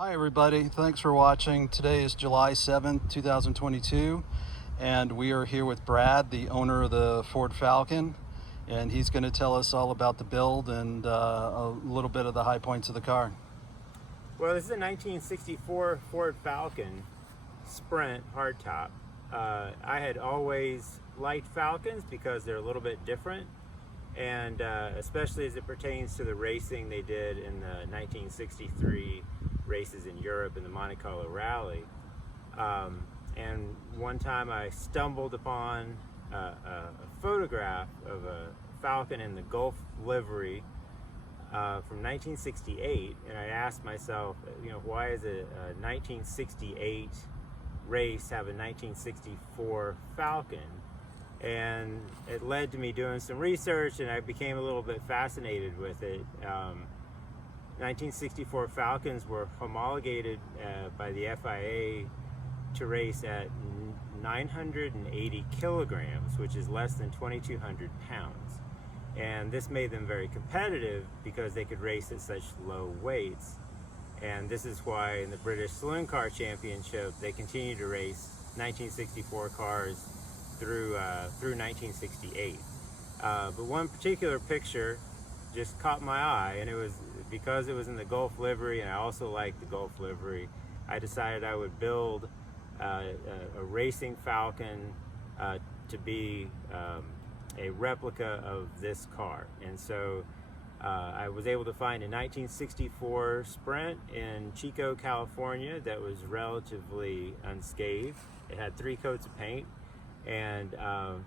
Hi everybody, thanks for watching. Today is July 7th, 2022, and we are here with Brad, the owner of the Ford Falcon, and he's going to tell us all about the build and a little bit of the high points of the car. Well, this is a 1964 Ford Falcon Sprint hardtop. I had always liked Falcons because they're a little bit different, and especially as it pertains to the racing they did in the 1963 races in Europe in the Monte Carlo Rally. And one time I stumbled upon a photograph of a Falcon in the Gulf livery from 1968, and I asked myself, why is a 1968 race have a 1964 Falcon? And it led to me doing some research, and I became a little bit fascinated with it. 1964 Falcons were homologated by the FIA to race at 980 kilograms, which is less than 2,200 pounds. And this made them very competitive because they could race at such low weights. And this is why in the British Saloon Car Championship, they continue to race 1964 cars through 1968. But one particular picture just caught my eye, and it was because it was in the Gulf livery, and I also liked the Gulf livery. I decided I would build a racing Falcon to be a replica of this car. And so I was able to find a 1964 Sprint in Chico, California that was relatively unscathed. It had 3 coats of paint, and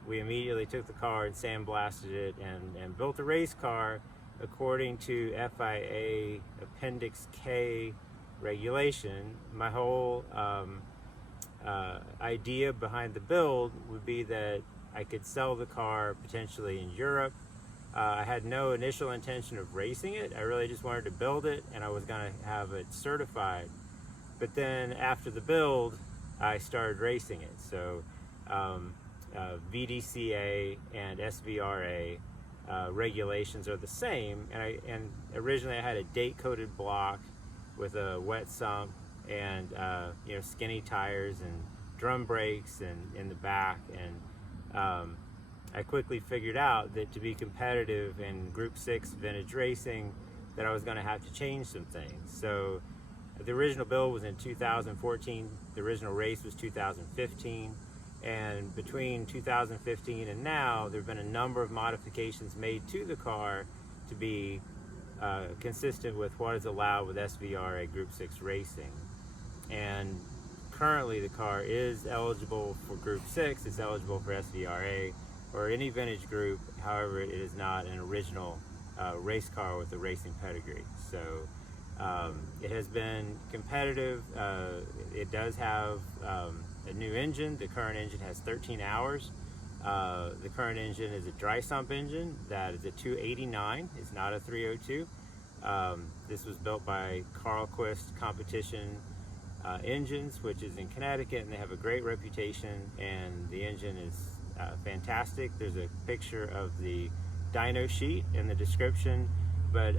we immediately took the car and sandblasted it and built a race car according to FIA Appendix K regulation. My whole idea behind the build would be that I could sell the car potentially in Europe. I had no initial intention of racing it. I really just wanted to build it, and I was going to have it certified. But then after the build, I started racing it. So VDCA and SVRA regulations are the same, and originally I had a date-coated block with a wet sump and skinny tires and drum brakes and in the back, and I quickly figured out that to be competitive in Group 6 vintage racing, that I was going to have to change some things. So the original build was in 2014, the original race was 2015, and between 2015 and now, there have been a number of modifications made to the car to be consistent with what is allowed with SVRA Group 6 racing. And currently the car is eligible for Group 6, it's eligible for SVRA or any vintage group. However, it is not an original race car with a racing pedigree. So it has been competitive. It does have a new engine. The current engine has 13 hours. The current engine is a dry sump engine that is a 289. It's not a 302. This was built by Carlquist Competition Engines, which is in Connecticut, and they have a great reputation, and the engine is fantastic. There's a picture of the dyno sheet in the description, but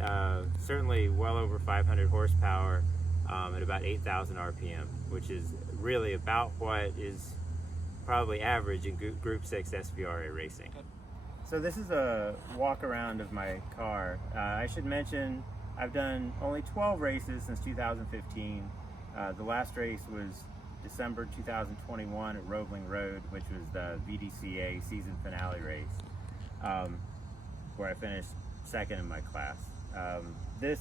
certainly well over 500 horsepower at about 8,000 RPM, which is really about what is probably average in Group 6 SVRA racing. So this is a walk around of my car. I should mention I've done only 12 races since 2015. The last race was December 2021 at Roebling Road, which was the VDCA season finale race, where I finished second in my class. This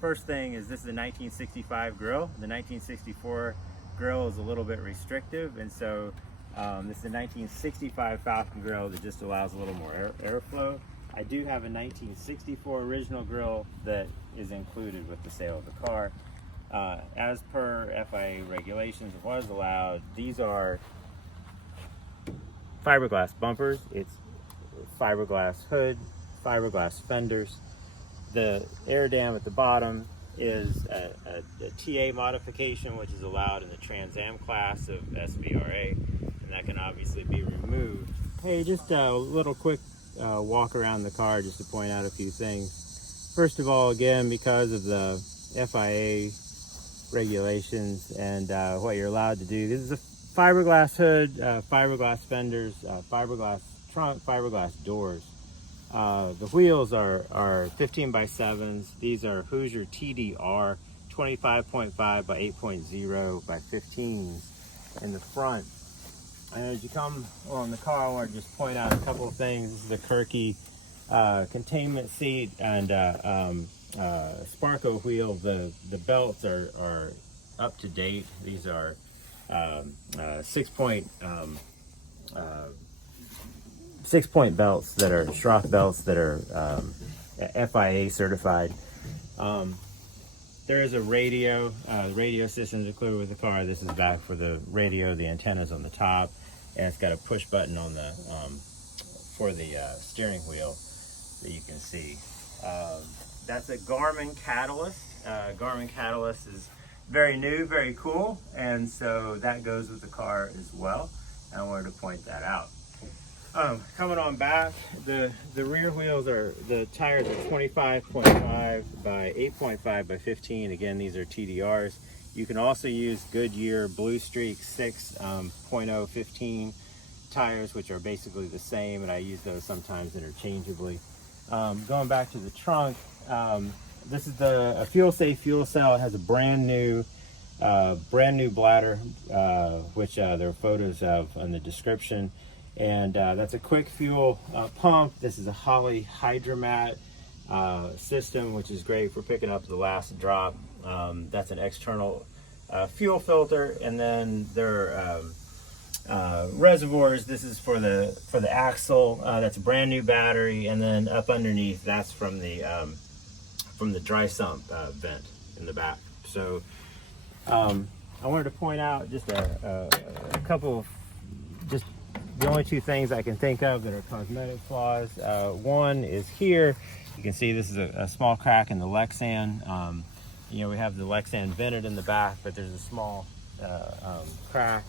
first thing is, this is a 1965 grille. The 1964 grille is a little bit restrictive, and so this is a 1965 Falcon grille that just allows a little more airflow. I do have a 1964 original grille that is included with the sale of the car. As per FIA regulations, what is allowed, these are fiberglass bumpers, it's fiberglass hood, fiberglass fenders. The air dam at the bottom is a TA modification, which is allowed in the Trans Am class of SVRA, and that can obviously be removed. Hey, just a little quick walk around the car just to point out a few things. First of all, again, because of the FIA regulations and what you're allowed to do. This is a fiberglass hood, fiberglass fenders, fiberglass trunk, fiberglass doors. The wheels are 15 by 7s. These are Hoosier TDR 25.5 by 8.0 by 15s in the front. And as you come on the car, I want to just point out a couple of things. This is a Kirky containment seat and Sparco wheel. The belts are up to date. These are 6-point belts that are Schroth belts that are FIA certified. There is a radio. The radio system is included with the car. This is back for the radio. The antenna's on the top, and it's got a push button on the for the steering wheel that you can see. That's a Garmin Catalyst. Garmin Catalyst is very new, very cool, and so that goes with the car as well. And I wanted to point that out. Coming on back, the rear wheels the tires are 25.5 by 8.5 by 15. Again, these are TDRs. You can also use Goodyear Blue Streak 6.0 15 tires, which are basically the same, and I use those sometimes interchangeably. Going back to the trunk, this is a fuel-safe fuel cell. It has a brand new bladder, which there are photos of in the description. And that's a quick fuel pump. This is a Holley Hydromat system, which is great for picking up the last drop. That's an external fuel filter, and then there are reservoirs. This is for the axle. That's a brand new battery, and then up underneath, that's from the dry sump vent in the back. So I wanted to point out just a couple of just the only two things I can think of that are cosmetic flaws. One is here. You can see this is a small crack in the Lexan. We have the Lexan vented in the back, but there's a small crack.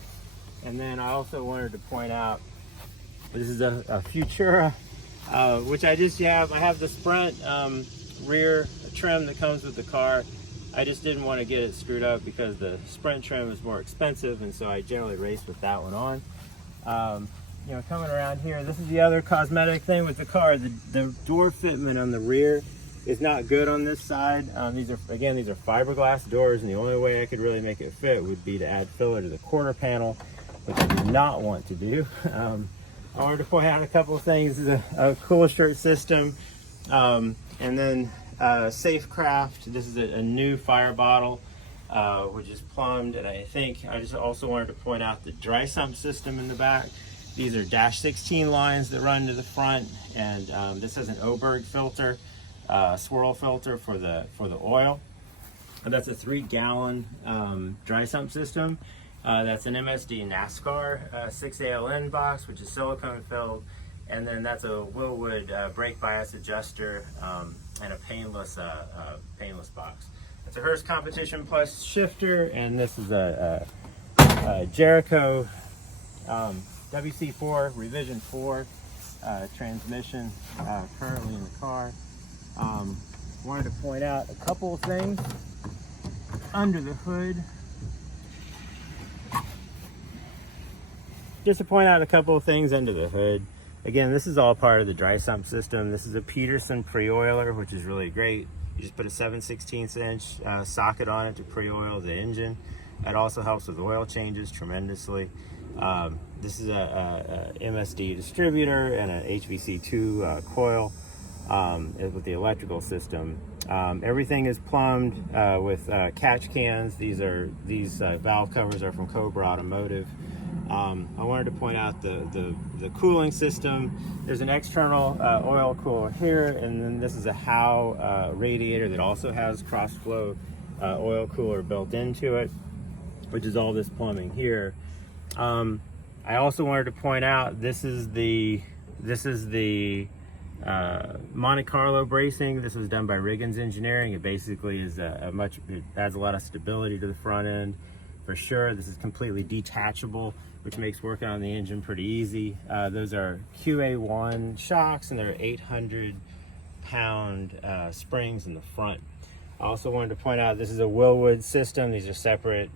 And then I also wanted to point out, this is a Futura, which I just have. I have the Sprint rear trim that comes with the car. I just didn't want to get it screwed up because the Sprint trim is more expensive, and so I generally race with that one on. Coming around here, this is the other cosmetic thing with the car. The door fitment on the rear is not good on this side. These are fiberglass doors, and the only way I could really make it fit would be to add filler to the quarter panel, which I do not want to do. I wanted to point out a couple of things. This is a cooler shirt system, and then Safecraft. This is a new fire bottle, which is plumbed, and I just also wanted to point out the dry sump system in the back. These are -16 lines that run to the front, and this has an Oberg filter, swirl filter for the oil. And that's a 3-gallon dry sump system. That's an MSD NASCAR 6ALN box, which is silicone filled, and then that's a Willwood brake bias adjuster and a painless box. It's a Hurst Competition Plus shifter, and this is a Jericho WC4 Revision 4 transmission currently in the car. Wanted to point out a couple of things under the hood. Just to point out a couple of things under the hood. Again, this is all part of the dry sump system. This is a Peterson pre-oiler, which is really great. You just put a 7/16 inch socket on it to pre-oil the engine. That also helps with oil changes tremendously. This is a MSD distributor and an HVC2 coil with the electrical system. Everything is plumbed with catch cans. These valve covers are from Cobra Automotive. I wanted to point out the cooling system. There's an external oil cooler here, and then this is a Howe radiator that also has cross flow oil cooler built into it, which is all this plumbing here. I also wanted to point out this is the Monte Carlo bracing. This was done by Riggins Engineering. It basically is it adds a lot of stability to the front end for sure. This is completely detachable, which makes working on the engine pretty easy. Those are QA1 shocks, and they're 800-pound springs in the front. I also wanted to point out this is a Willwood system. These are separate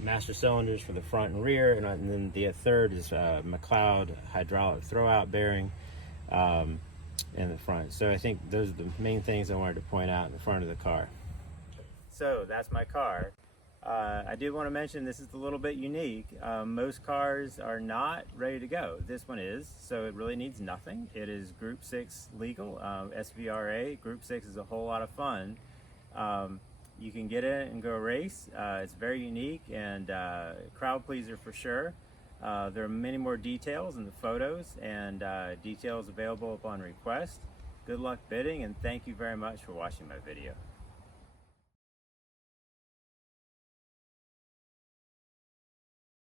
master cylinders for the front and rear, and then the third is McLeod hydraulic throwout bearing in the front. So I think those are the main things I wanted to point out in the front of the car. So that's my car. I did want to mention this is a little bit unique. Most cars are not ready to go. This one is, so it really needs nothing. It is Group 6 legal, SVRA. Group 6 is a whole lot of fun. You can get in and go race. It's very unique and crowd pleaser for sure. There are many more details in the photos and details available upon request. Good luck bidding, and thank you very much for watching my video.